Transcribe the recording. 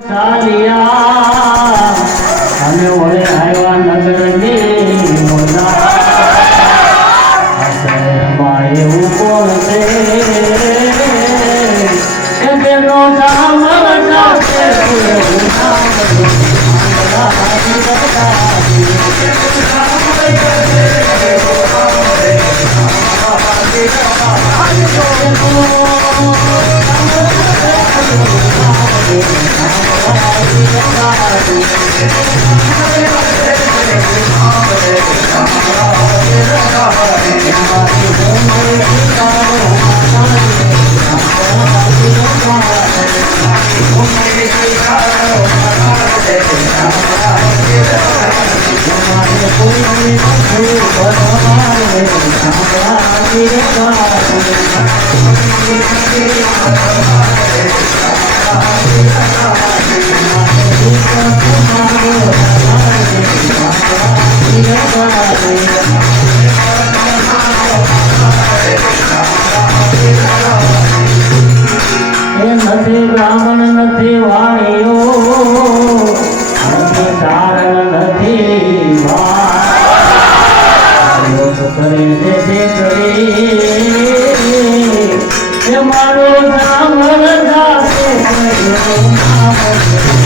ચાલ્યા અમે ઓળે આવ્યા નગરની શહેરમાં એવું કોણ છે? કે તેનો ராமன் நத்தி வாணியோ Thank you.